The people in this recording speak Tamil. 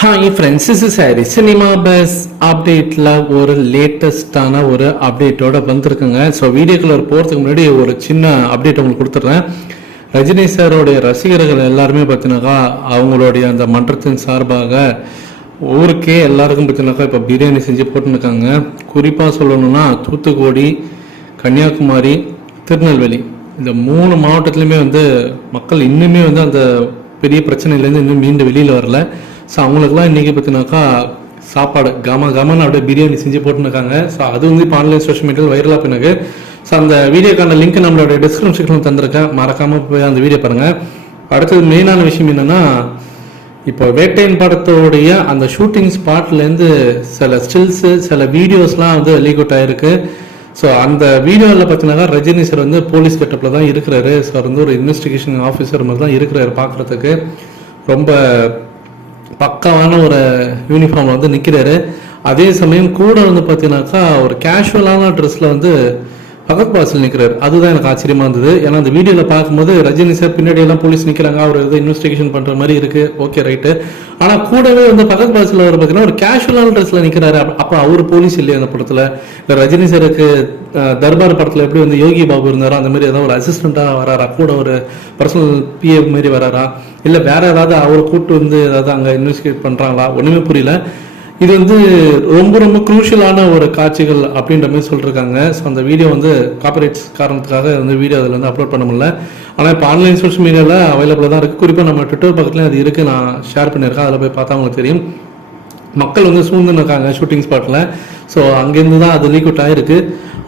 Hi friends is sorry cinema buzz அப்டேட்டில் ஒரு லேட்டஸ்டான ஒரு அப்டேட்டோட வந்திருக்குங்க. ஸோ வீடியோக்குள்ள போகிறதுக்கு முன்னாடி ஒரு சின்ன அப்டேட் உங்களுக்கு கொடுத்துட்றேன் ரஜினி சாரோடைய ரசிகர்கள் எல்லாருமே பார்த்தீங்கன்னாக்கா அவங்களுடைய அந்த மன்றத்தின் சார்பாக ஊருக்கே எல்லாருக்கும் பார்த்தீங்கன்னாக்கா இப்போ பிரியாணி செஞ்சு போட்டுருக்காங்க குறிப்பாக சொல்லணும்னா தூத்துக்குடி கன்னியாகுமரி திருநெல்வேலி. இந்த மூணு மாவட்டத்துலையுமே வந்து மக்கள் இன்னுமே வந்து அந்த பெரிய பிரச்சனையிலேருந்து இன்னும் மீண்டு வெளியில் வரல. ஸோ அவங்களுக்குலாம் இன்றைக்கி பார்த்தீங்கன்னாக்கா சாப்பாடு கம கமன்னு அப்படியே பிரியாணி செஞ்சு போட்டுருக்காங்க ஸோ அது வந்து இப்போ ஆன்லைன் சோஷியல் மீடியாவில் வைரலாக பிறகு ஸோ அந்த வீடியோக்கான லிங்க் நம்மளோட டிஸ்கிரிப்ஷனில் தந்திருக்கேன். மறக்காமல் போய் அந்த வீடியோ பாருங்கள் அடுத்தது மெயினான விஷயம் என்னென்னா இப்போ வேட்டையின் படத்தோடைய அந்த ஷூட்டிங் ஸ்பாட்லேருந்து சில ஸ்டில்ஸு சில வீடியோஸ்லாம் வந்து லீக் அவுட் ஆகிருக்கு ஸோ அந்த வீடியோவில் பார்த்தீங்கன்னா ரஜினி சார் வந்து போலீஸ் கெட்டப்பில் தான் இருக்கிறாரு. ஸோ வந்து ஒரு இன்வெஸ்டிகேஷன் ஆஃபீஸர் மாதிரி தான் இருக்கிறாரு பார்க்குறதுக்கு ரொம்ப பக்காவான ஒரு யூனிஃபார்மில் வந்து நிற்கிறாரு அதே சமயம் கூட வந்து பார்த்தீங்கன்னாக்கா ஒரு கேஷுவலான ட்ரெஸ்ஸில் வந்து பகத் பாசில் நிற்கிறார் அதுதான் எனக்கு ஆச்சரியமா இருந்தது. ஏன்னா அந்த வீடியோவில் பார்க்கும்போது ரஜினி சார் பின்னாடி எல்லாம் போலீஸ் நிற்கிறாங்க அவர் ஏதோ இன்வெஸ்டிகேஷன் பண்ணுற மாதிரி இருக்கு. ஓகே ரைட்டு ஆனால் கூடவே வந்து பகத் பாசில் அவர் பார்த்தீங்கன்னா ஒரு கேஷுவலான ட்ரெஸ்ஸில் நிற்கிறாரு அப்போ அவர் போலீஸ் இல்லையா அந்த படத்தில். இல்லை ரஜினி சாருக்கு தர்பார் படத்தில் எப்படி வந்து யோகி பாபு இருந்தாரோ அந்த மாதிரி ஏதாவது ஒரு அசிஸ்டண்ட்டாக வராரா? கூட ஒரு பர்சனல் பிஏ மாதிரி வராரா? இல்லை வேற ஏதாவது அவரை கூப்பிட்டு வந்து ஏதாவது அங்கே இன்வெஸ்டிகேட் பண்ணுறாங்களா ஒன்றுமே புரியல. இது வந்து ரொம்ப ரொம்ப குரூஷியலான ஒரு காட்சிகள் அப்படின்ற மாதிரி சொல்லியிருக்காங்க ஸோ அந்த வீடியோ வந்து காப்பரேட்ஸ் காரணத்துக்காக வந்து வீடியோ அதில் வந்து அப்லோட் பண்ண முடியல. ஆனால் இப்போ ஆன்லைன் சோஷியல் மீடியாவில் அவைலபிளாக தான் இருக்குது குறிப்பாக நம்ம ட்விட்டர் பக்கத்துலேயும் அது இருக்குது நான் ஷேர் பண்ணியிருக்கேன். அதில் போய் பார்த்தா உங்களுக்கு தெரியும். மக்கள் வந்து சூழ்ந்துன்னு இருக்காங்க ஷூட்டிங் ஸ்பாட்டில் ஸோ அங்கேருந்து தான் அது லீக் அவுட் ஆகிருக்கு